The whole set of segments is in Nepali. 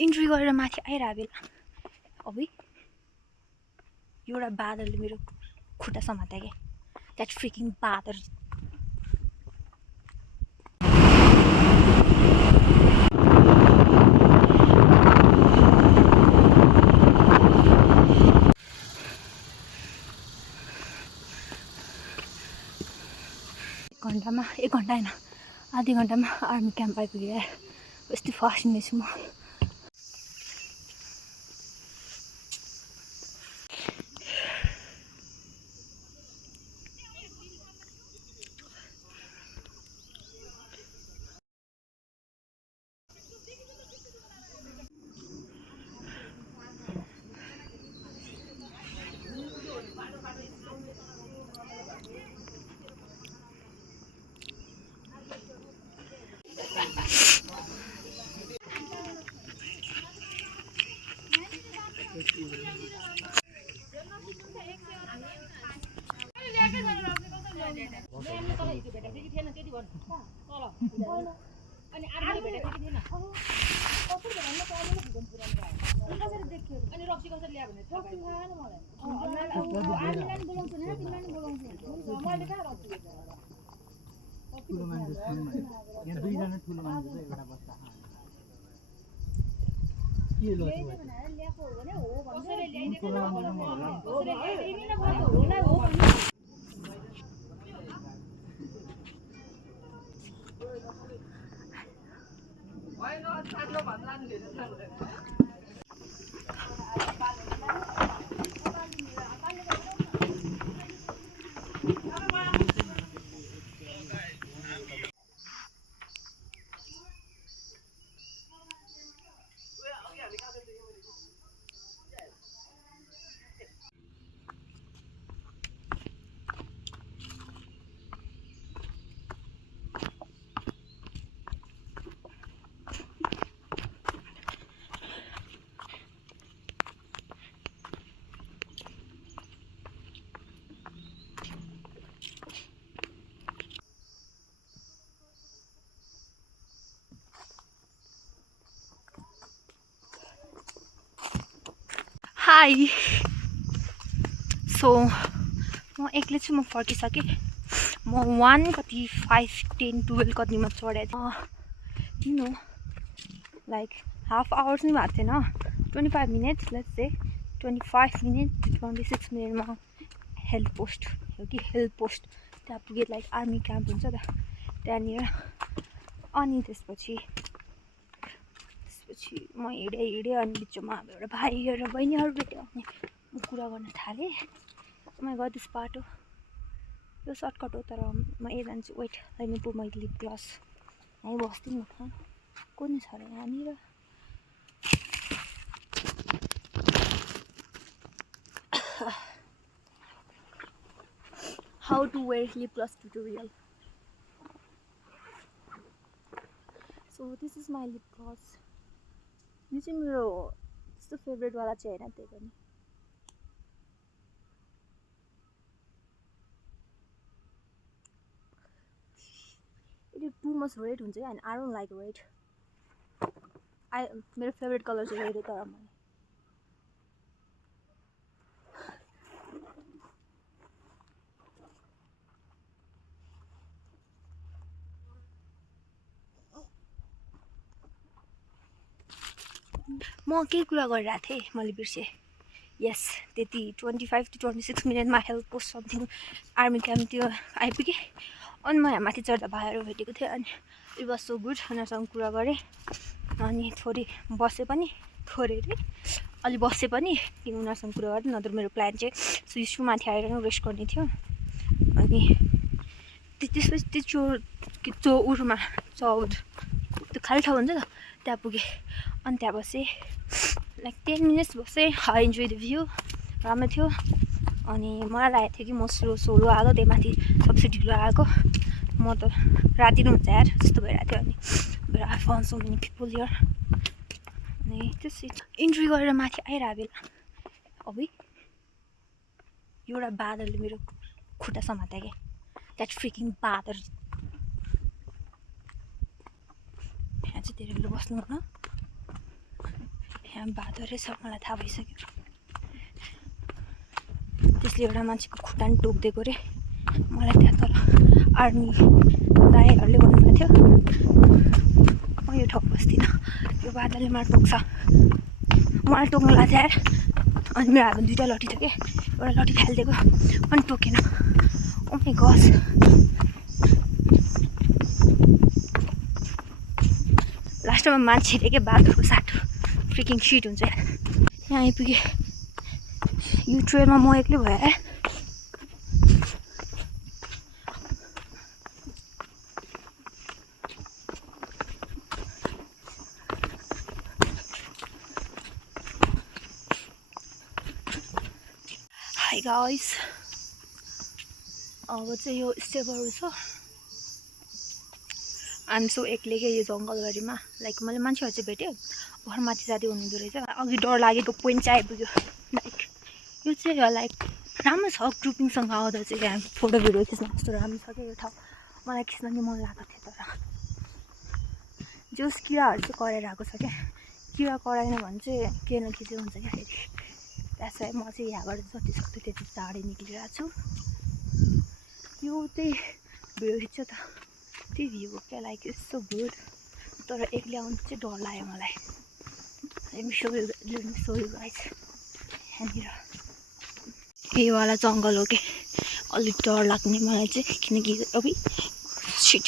इन्ट्री गरेर माथि आइरह बेला अबे एउटा बादलले मेरो खुट्टा समात्यो क्या द्याट फ्रिकिङ बादल एक घन्टा होइन आधी घन्टामा आर्मी क्याम्प आइपुगेँ यस्तै फास्टिँदैछु म हाई सो म एक्लै छु म फर्किसकेँ म 1 कति 5 10 12 कतिमा चढेँ लाइक हाफ आवर्स नै भएको थिएन 25 मिनट्स लेट्स से 25 मिनट 26 मिनटमा हेल्थ पोस्ट हो कि हेल्थ पोस्ट त्यहाँ पुगेँ लाइक आर्मी क्याम्प हुन्छ त त्यहाँनिर अनि त्यसपछि म हिँडेँ अनि बिचमा अब एउटा भाइ र बहिनीहरू भेट्यो अनि म कुरा गर्न थालेँ म गयो त्यस बाटो यो सर्टकट हो तर म जान्छु वेट अहिले पो मैले लिप ग्लस यहीँ बस्दिनँ न कुन छ र यहाँनिर how to wear lip gloss tutorial so this is my lip gloss यो चाहिँ मेरो त्यस्तो फेभरेटवाला चाहिँ होइन त्यही पनि इट टु मच रेड हुन्छ होइन आई डोन्ट लाइक रेड मेरो फेभरेट कलर चाहिँ रेड हो तर मलाई म केही कुरा गरिरहेको थिएँ मैले बिर्सेँ यस त्यति 25 to 26 मिनटमा health post something army camp त्यो आइपुगेँ अनि म यहाँ माथि चढ्दा भाइहरू भेटेको थिएँ अनि इट वाज सो गुड उनीहरूसँग कुरा गरेँ अनि थोरै बसेँ पनि थोरै रे अलि बसेँ पनि कि उनीहरूसँग कुरा गरेँ नत्र मेरो प्लान चाहिँ सुइसु माथि आएर नै रेस्ट गर्ने थियो अनि त्यसपछि त्यो उरमा चौध त्यो खाली ठाउँ हुन्छ त त्यहाँ पुगेँ अनि त्यहाँ बसेँ लाइक 10 मिनट्स बसेँ आई इन्जोय द भ्यू राम्रो थियो अनि मलाई लागेको थियो कि म सोलो आएको त्यही माथि सबसे ढिलो आएको म त राति नै हुन्छ यार जस्तो भइरहेको थियो अनि but I found so many people here अनि त्यसै इन्ट्री गरेर माथि आइरह बेला अबे एउटा बादलले मेरो खुट्टा समात्यो क्या द्याट फ्रिकिङ बादल यहाँ चाहिँ धेरै बेला बस्नु न यहाँ बाँधो रहेछ मलाई थाहा भइसक्यो। त्यसले एउटा मान्छेको खुट्टा नि टोकिदिएको अरे। मलाई त्यहाँ तल आर्मी दाइहरूले भन्नुभएको थियो म यो ठाउँ बस्दिनँ, यो बादलले मलाई टोक्छ। मलाई टोक्नु लाग्थ्यो यार। अनि मेरो हातमा 2टा लट्ठी थियो कि, एउटा लट्ठी फालिदिएको अनि टोकेन। Oh my God. लास्टमा मान्छेले के बादलको साटो फ्रिकिङ सिट हुन्छ। यहाँ आइपुगेँ। यो ट्रेनमा म एक्लै भएँ। हाई गाइस, अब चाहिँ यो स्टेपहरू छ। आइम सो एक्लै क्या यो जङ्गलभरिमा। लाइक मैले मान्छेहरू चाहिँ भेटेँ, भर माथि जाँदै हुनुहुँदो रहेछ। अघि डर लागेको पोइन्ट चाहिँ आइपुग्यो। लाइक यो चाहिँ लाइक राम्रो छ। ग्रुपिङसँग आउँदा चाहिँ यहाँ फोटो भिडियो खिच्न कस्तो राम्रो छ क्या यो ठाउँ। मलाई खिच्न नि मन लागेको थियो, तर जोस् किराहरू चाहिँ कराएर आएको छ क्या। किरा कराएन भने चाहिँ के नखिच्यो हुन्छ क्या फेरि। त्यस भए म चाहिँ यहाँबाट जति सक्दो त्यति चाँडै निक्लिरहेको छु। यो चाहिँ भिडियो खिच्छ त त्यो भ्यू क्या, लाइक इट्स सो गुड। तर एक्लै आउनु चाहिँ डर लाग्यो मलाई। सो यु गाइस, यहाँनिर यहीवाला जङ्गल हो कि अलिक डर लाग्ने मलाई चाहिँ, किनकि अबि छिट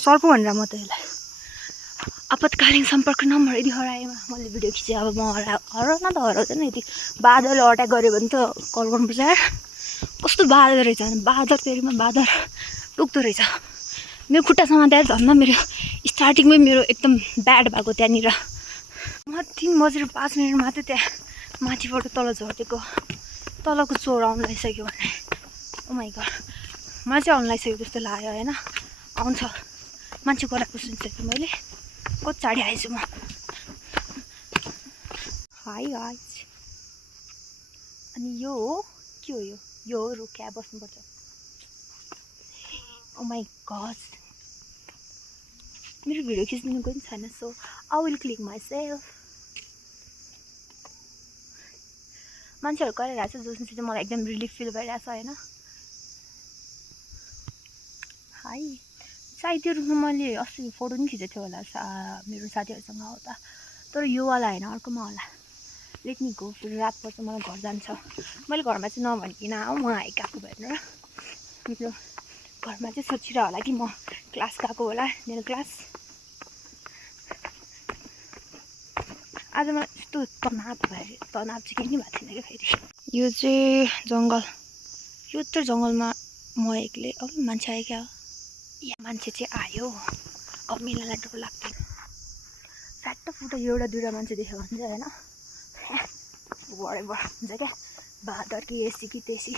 सर्प भनेर म त यसलाई आपतकालीन सम्पर्क नम्बर यदि हराएमा मैले भिडियो खिचेँ। अब म हराउन त हराउँदैन, यदि बादलले अट्याक गऱ्यो भने त कल गर्नुपर्छ यार। कस्तो बादल रहेछ भने बादल तेरिमा बादल टोक्दो रहेछ। मेरो खुट्टा समातेर धन्न मेरो स्टार्टिङमै मेरो एकदम ब्याड भएको त्यहाँनिर। म 3:05 मात्रै त्यहाँ माथिबाट तल झर्टेको, तलको चोर आउनु लागिसक्यो भने। ओ माई गड, मलाई चाहिँ आउनु लागिसक्यो जस्तो लाग्यो होइन। आउँछ मान्छे कराएको सुनिसकेँ मैले। कति चाँडै आएछु म। हाई गाइस, अनि यो हो के हो यो हो रोक्या बस्नुपर्छ। ओ माई गड, मेरो भिडियो खिच्नु पनि छैन। So I will click my self. मान्छेहरू गरिरहेको छ जसमा चाहिँ मलाई एकदम रिलिफ फिल भइरहेछ होइन। हाई, सायद त्यो रुममा मैले अस्ति फोटो पनि खिचेको थियो होला मेरो साथीहरूसँग आउँदा, तर योवाला होइन अर्कोमा होला। लेट मी गो, फेरि रात पर्छ मलाई घर जान्छ। मैले घरमा चाहिँ नभनिकन म गएको भएन र। मेरो घरमा चाहिँ सोचिरह होला कि म क्लास गएको होला, मेरो क्लास। आज मलाई यस्तो तनाव चाहिँ केही पनि भएको थिएन क्या फेरि। यो चाहिँ जङ्गल, यो त जङ्गलमा म एक्लै। अब मान्छे आयो क्या, यहाँ मान्छे चाहिँ आयो। अब मेलालाई डर लाग्दैन। फ्याट्ट फुट्ट एउटा 2टा मान्छे देख्यो भने चाहिँ होइन बढेबढ हुन्छ क्या। बाँदर कि एसी कि तेसी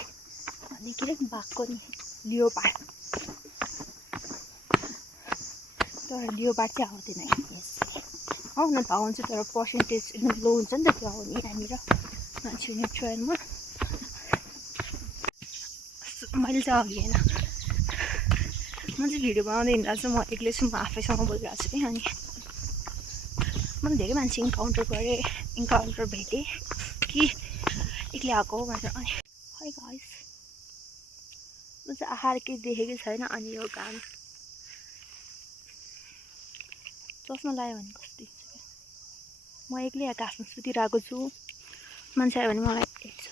अनि के अरे बाघको नि लियोपार्ड, तर लियोपार्ड चाहिँ आउँदैन यसरी। आउन त आउँछ तर पर्सेन्टेज एकदम लो हुन्छ नि त त्यो आउने यहाँनिर मान्छे ट्रेनमा। मैले चाहिँ अघि होइन, म चाहिँ भिडियो बनाउँदै हिँड्दा चाहिँ म एक्लै छु, म आफैसँग बोलिरहेको छु कि। अनि मैले धेरै मान्छे इन्काउन्टर भेटेँ कि एक्लै आएको हो भनेर। अनि है गाइस, म चाहिँ आहार केही देखेकै छैन। अनि यो काम चस्मा लगायो भने कस्तो देख्छ क्या। म एक्लै यहाँ कास्मा सुतिरहेको छु, मान्छे आयो भने मलाई हेर्छ,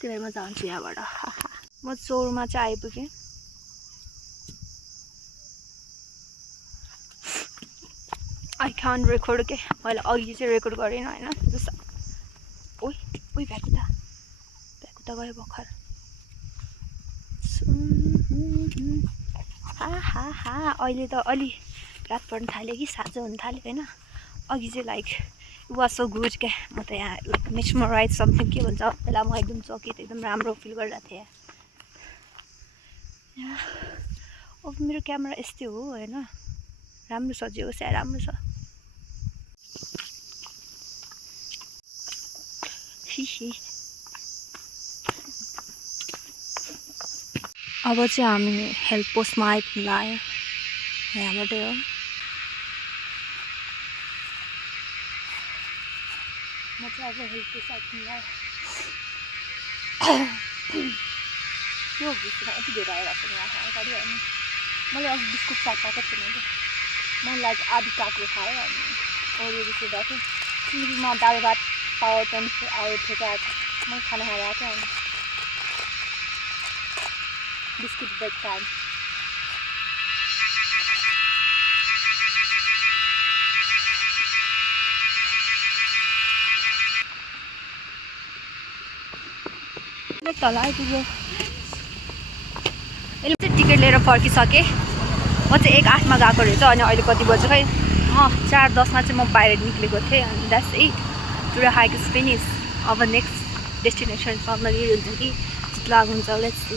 त्यही भएर म जान्छु यहाँबाट। म चोरमा चाहिँ आइपुगेँ। आई क्यान रेकर्ड के, मैले अघि चाहिँ रेकर्ड गरेन होइन। ओइ भ्याकुता गयो भर्खर। हा अहिले त अलि रात पर्न थाल्यो कि साँझ हुन थाल्यो होइन। अघि चाहिँ लाइक वाज सो गुड क्या। म त यहाँ लाइक मेस्मराइज समथिङ के भन्छ त्यसलाई, म एकदम चकित एकदम राम्रो फिल गरिरहेको थिएँ यहाँ। अब मेरो क्यामेरा यस्तै हो होइन, राम्रो छ जे होस् या राम्रो छ। अब चाहिँ हामी हेल्प पोस्टमा आइपुग्न आयो, यहाँबाटै हो। म चाहिँ अब हेल्थको साथमा त्यो भुसमा यति धेरै आइरहेको छ यहाँ अगाडि अनि मैले अघि बिस्कुट चाट पाएको थिएँ मैले मलाई आधी काँक्रो खाएँ अनि ओरियो बिस्कुट भएको सिलगढीमा दाल भात पावर पनि आयो ठेकाएको छ मैले खाना खाएर आएको अनि बिस्कुट ब्रेक टाइम तल आइपुग्यो यसले चाहिँ टिकट लिएर फर्किसकेँ म चाहिँ 1:08 गएको रहेछ अनि अहिले कति बज्यो खै 4:10 चाहिँ म बाहिर निक्लेको थिएँ अनि that's it today hike is finish अब नेक्स्ट डेस्टिनेसन सप्नगिरी हुन्छ कि चितलाग हुन्छ लेट्स सी